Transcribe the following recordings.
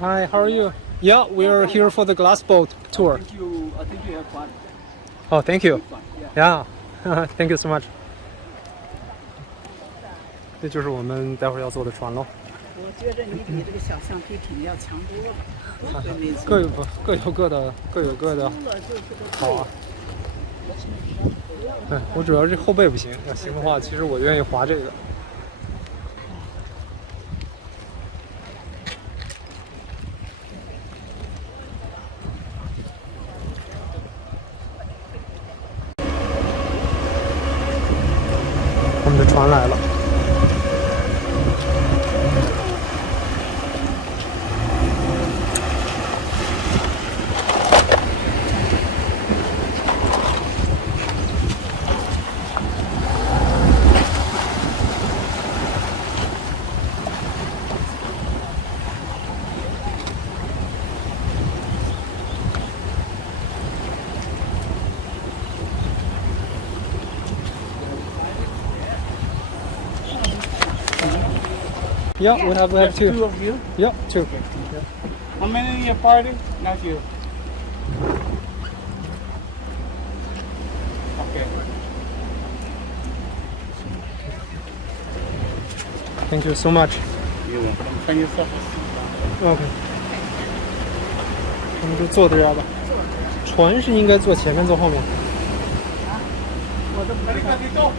Hi, how are you? Yeah, we are here for the glass boat tour. I think you have fun. Oh, thank you. Fun, yeah. Yeah, thank you so much. 这就是我们待会儿要坐的船喽。我觉着你比这个小橡皮艇要强多了。各有各的好啊。我主要是后背不行，要行的话，其实我愿意滑这个。我们的船来了。Yeah, we have two. Two of you? Yeah, two. Okay. How many in your party? Not you. Okay. Thank you so much. You're welcome. Can you stop? OK， 我们就坐这边吧。船是应该坐前面，坐后面。我都不知道。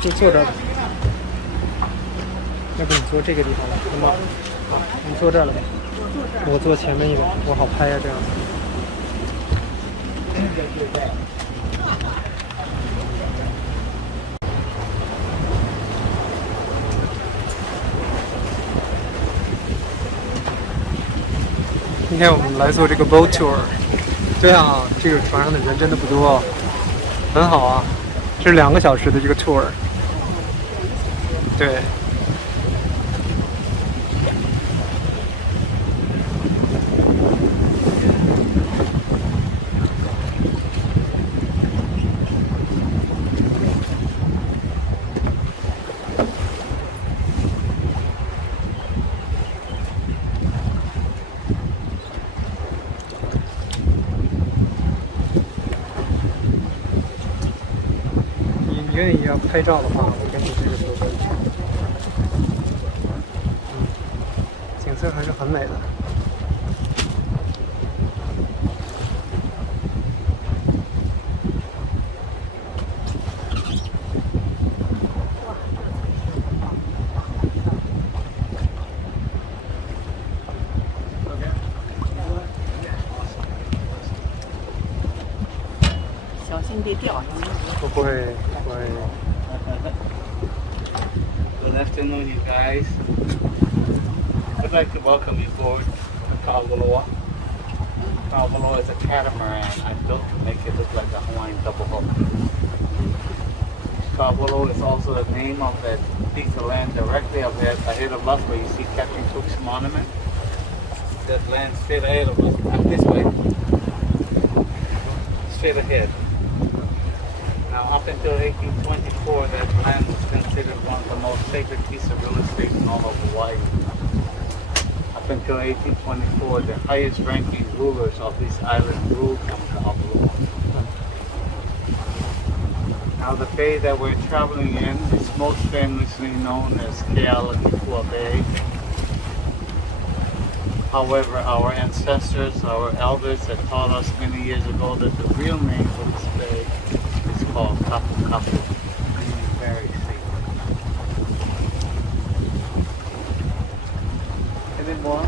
就坐这儿吧。要不你坐这个地方来，好吗？好，你坐这儿了吧？我坐前面一点，我好拍呀、这样。今天我们来做这个 boat tour。对啊，这个船上的人真的不多，很好啊。这是2个小时的这个 tour。对。你愿意要拍照的话，我给你这个收费。景色还是很美的。小心别掉下去。不会。Good afternoon, you guys. I'd like to welcome you aboard Kagaloa. Kagaloa is a catamaran I built to make it look like a Hawaiian double hook. Kagaloa is also the name of that piece of land directly ahead of us where you see Captain Cook's monument. That land straight ahead of us, not this way, straight ahead. Now, up until 1824, that land was considered one of the most sacred pieces of real estate in all of Hawaii. Up until 1824, the highest ranking rulers of this island ruled from Ka'apalua. Now, the bay that we're traveling in is most famously known as Kealakekua Bay. However, our ancestors, our elders had taught us many years ago that the real name for this bay is called Kapu Kapu, meaning very sacred. Any more?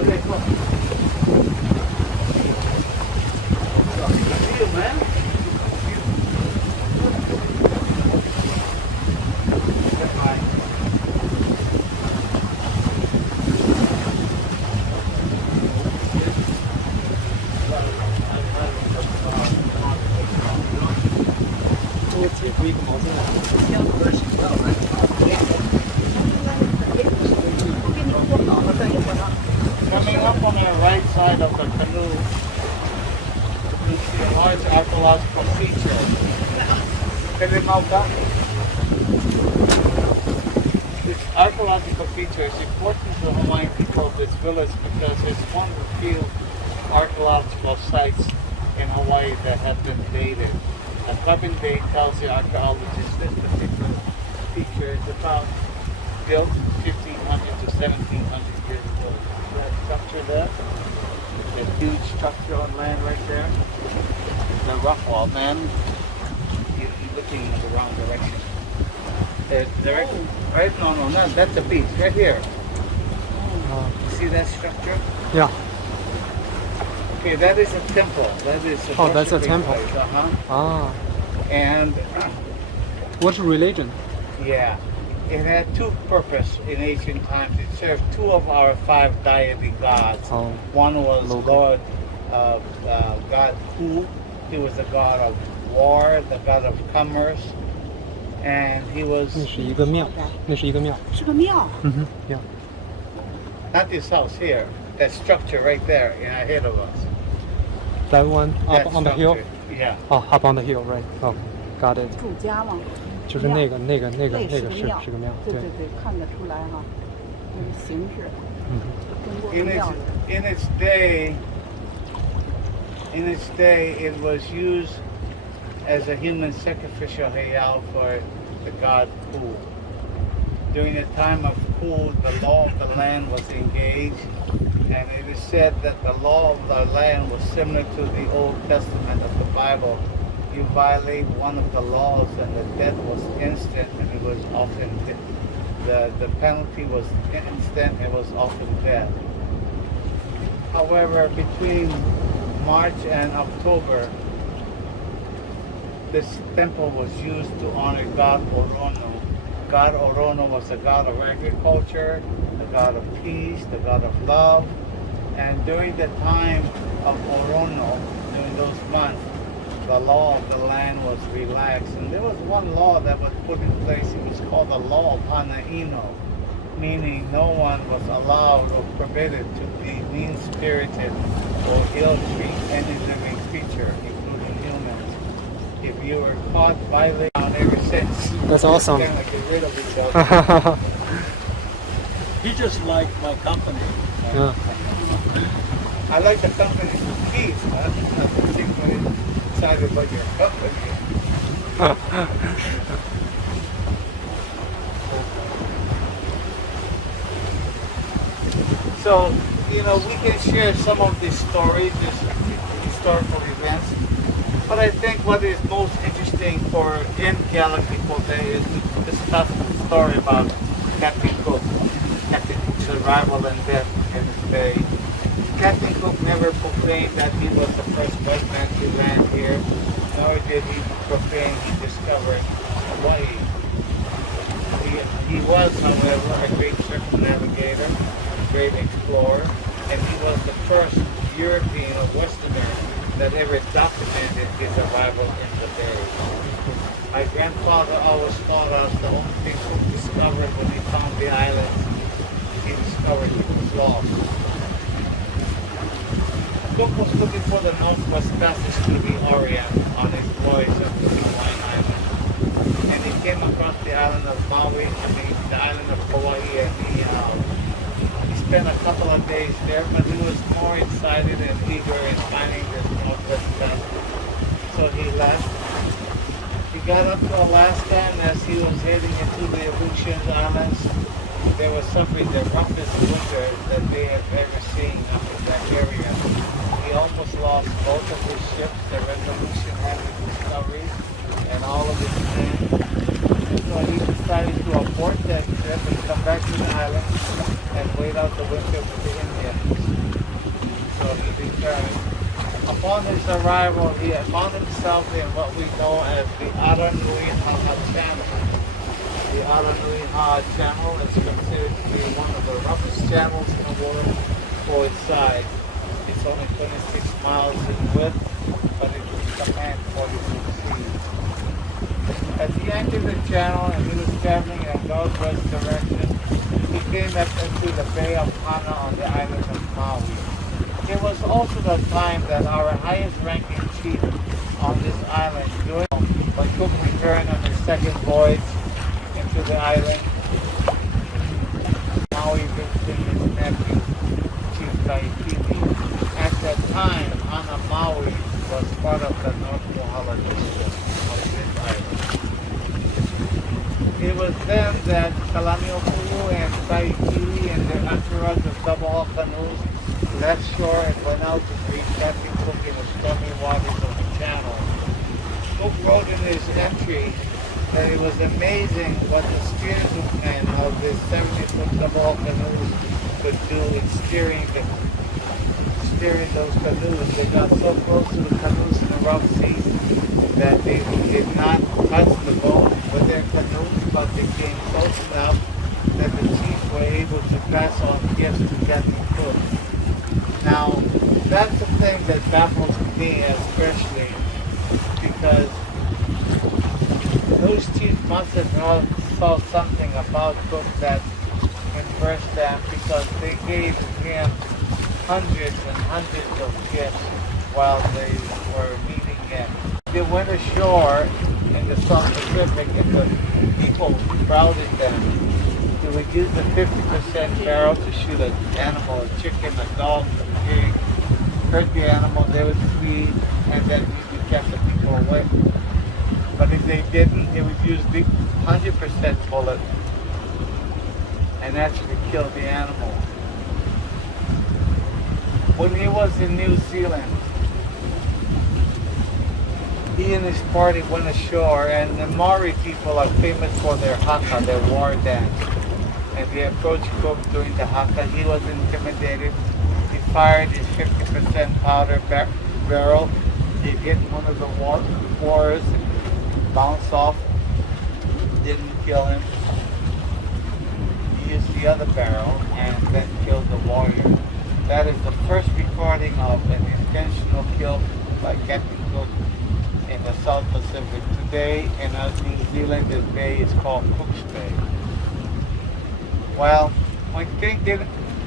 Okay, cool. See you, man. Coming up on the right side of the canoe, you see a large archaeological feature. Kalimantan. This archaeological feature is important to the Hawaiian people of this village because it's one of the few archaeological sites in Hawaii that have been dated. A carbon date tells the archaeologists this particular feature is about built 1500 to 1700 years ago. That structure there, that huge structure on land right there, the rock wall, man, you're looking in the wrong direction. Right? No, that's the beach, right here. See that structure? Yeah. Okay, that is a temple. That is a that's a worshiping temple. place, Ah. And What's religion? yeah, it had two purposes in ancient times. It served two of our 5 deity gods. Oh. One was Local. God Hu. He was the god of war, the god of commerce, and he was 那是一个庙，那是一个庙。是个庙。Yeah. not this house here. That structure right there ahead of us. That one That up on the hill. structure, Yeah. Oh, up on the hill, right? Oh, got it. 住家吗？就是那个那是个庙，对，看得出来哈，那个形制跟过 In 庙 in its day, it was used as a human sacrificial heiau for the god Hu. During the time of Hu, the law of the land was engaged, and it is said that the law of the land was similar to the Old Testament of the Bible. You violate one of the laws, and the death was instant, and it was often the penalty was instant. It was often death. However, between March and October, this temple was used to honor God Orono. God Orono was the god of agriculture, the god of peace, the god of love. And during the time of Orono, during those months, the law of the land was relaxed. And there was one law that was put in place. It was called the law of Hanaino, meaning no one was allowed or permitted to be mean-spirited or ill-treat any living creature, including humans. If you were caught violating ever since, That's awesome. kind of get rid of yourself. He just liked my company. Yeah. I like the company to keep. I'm not particularly excited about your company. So, we can share some of these stories, these historical events. But I think what is most interesting for in-Gala people today is to discuss the story about Captain Cook, Captain Cook's arrival and death in his bay. Captain Cook never proclaimed that he was the first white man to land here, nor did he proclaim he discovered Hawaii. He was, however, a great circumnavigator, a great explorer, and he was the first European or Westerner that ever documented his arrival in the bay. My grandfather always taught us the only thing Cook discovered when he found the island, he discovered he was lost. Cook was looking for the northwest passage to the Orient on his voyage up to the Hawaiian Island. And he came across the island of Maui, the island of Hawaii, and he spent a couple of days there, but he was more excited and eager in finding this northwest passage. So he left. He got up to Alaska, and as he was heading into the Aleutian Islands, they were suffering the roughest winter that they had ever seen up in that area. He almost lost both of his ships, the Resolution had his discovery, and all of his men. And so he decided to abort that trip and come back to the island and wait out the winter with the Indians. So he returned. Upon his arrival, he found himself in what we know as the Aranui-Haha Channel. The Aranui-Haha Channel is considered to be one of the roughest channels in the world for its size. It's only 26 miles in width, but it can command 42 seas. As he entered the channel and he was traveling in a northwest direction, he came up into the Bay of Hana on the island of Maui. It was also the time that our highest ranking chief his boys into the island. Maui visited his nephew, Chief Taikiti. At that time, Hana Maui was part of the North Kohala district of this island. It was then that Kalaniopulu and Taikiti and their entourage of double-hull canoes left shore and went out to greet Captain Cook in the stormy waters of the channel. Cook wrote in his entry that it was amazing what the steersman of this 70-foot double-hull canoes could do in steering those canoes. They got so close to the canoes in the rough sea that they did not touch the boat with their canoes, but they came close enough that the chiefs were able to pass on gifts to Captain Cook. Now, that's the thing that baffles me especially, because those chiefs must have saw something about Cook that impressed them, because they gave him hundreds and hundreds of gifts while they were meeting him. They went ashore in the South Pacific and the people crowded them. They would use the 50% barrel to shoot an animal, a chicken, a dog, a pig, hurt the animal, they would flee, and then we kept the people away. But if they didn't, they would use the 100% bullet and actually kill the animal. When he was in New Zealand, he and his party went ashore, and the Maori people are famous for their haka, their war dance. And they approached Cook during the haka. He was intimidated. He fired his 50% powder barrel. He hit one of the warriors and bounced off. Didn't kill him. He used the other barrel and then killed the warrior. That is the first recording of an intentional kill by Captain Cook in the South Pacific. Today in New Zealand, this bay is called Cook's Bay. Well, when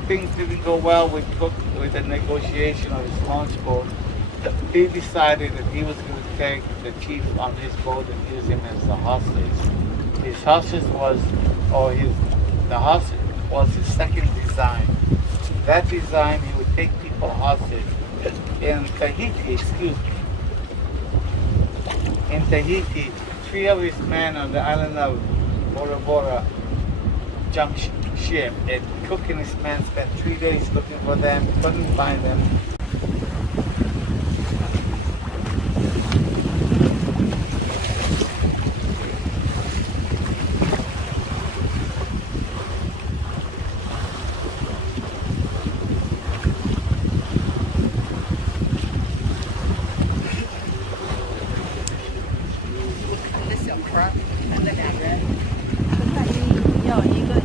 things didn't go well with Cook with the negotiation of his launch boat, he decided that he was going to take the chief on his boat and use him as a hostage. His hostage was his second design. That design, he would take people hostage. In Tahiti, three of his men on the island of Bora Bora jumped ship, and Cook and his men spent 3 days looking for them, couldn't find them.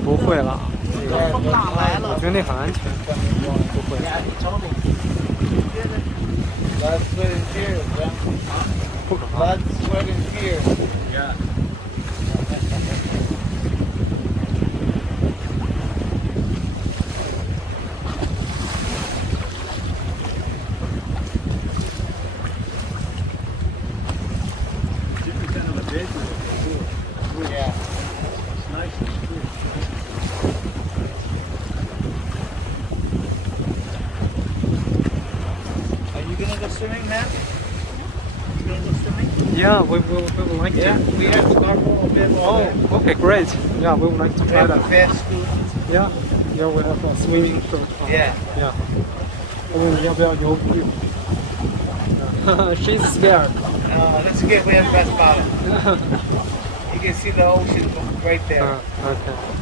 不会了，我觉得那很安全，不会。 Blood, sweat, and tears, huh? 不可怕。 Blood, sweat, and tears. Yeah. Different kind of adventure. Yeah. It's nice and cool. Are you gonna go swimming, man? You gonna go swimming? Yeah, we would like Yeah. to. We have snorkel available. Oh, okay, great. Yeah, we would like to We try have a that. fast scoop. Yeah, yeah, we have a swimming suit. Yeah. Yeah. 问你要不要游泳？She's scared. Let's get we have best bottom. You can see the ocean right there. Okay.